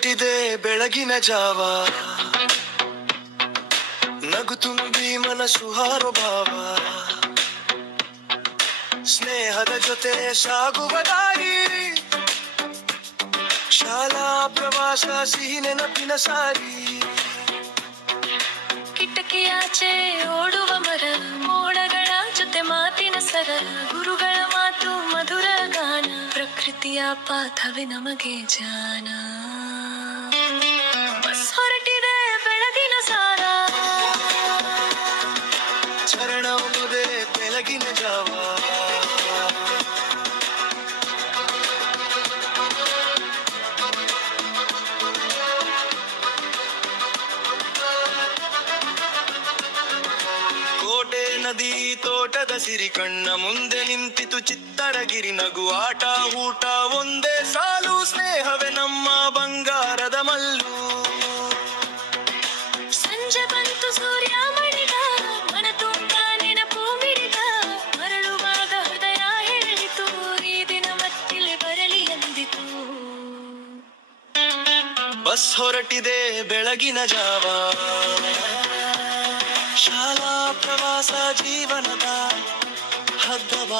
ಹೊರಟಿದೆ ಬೆಳಗಿನ ಜಾವ, ನಗು ತುಂಬಿ ಮನಸ್ಸು ಹಾರೋ ಭಾವ, ಸ್ನೇಹದ ಜೊತೆ ಸಾಗುವ ದಾರಿ, ಶಾಲಾ ಪ್ರವಾಸ ಸಿಹಿ ನೆನಪಿನ ಸಾರಿ. ಕಿಟಕಿಯಾಚೆ ಓಡುವ ಮರ, ಮೋಡಗಳ ಜೊತೆ ಮಾತಿನ ಸರ, ಗುರುಗಳ ಮಾತು ಮಧುರ ಗಾನ, ಪ್ರಕೃತಿಯ ಪಾಠವೇ ನಮಗೆ ಜಾನ. ಬಸ್ ಹೊರಟಿದೆ ಬೆಳಗಿನ ಸಾರ, ಚರಣ ಮುದೆ ಬೆಳಗಿನ ಜಾವ. ಕೋಟೆ ನದಿ ತೋಟದ ಸಿರಿ ಕಣ್ಣ ಮುಂದೆ ನಿಂತಿತು ಚಿತ್ತರಗಿರಿ, ನಗು ಆಟ ಊಟ ಒಂದೇ ಸಾಲು, ಸ್ನೇಹವೇ ನಮ್ಮ ಬಂಗಾರದ ಮಲ್ಲು. ಸಂಜೆ ಬಂತು ಸೂರ್ಯ ಮಣಿದ, ಮನ ತುಂಬ ನೆನಪು ಮಿಡಿದ, ಮರಳುವಾಗ ಹೃದಯ ಹೇಳಿತು, ಈ ದಿನ ಮತ್ತಿಲ್ಲಿ ಬರಲಿ ಎಂದಿತು. ಬಸ್ ಹೊರಟಿದೆ ಬೆಳಗಿನ ಜಾವ, ಶಾಲಾ ಪ್ರವಾಸ ಜೀವನದ ಹಬ್ಬವ.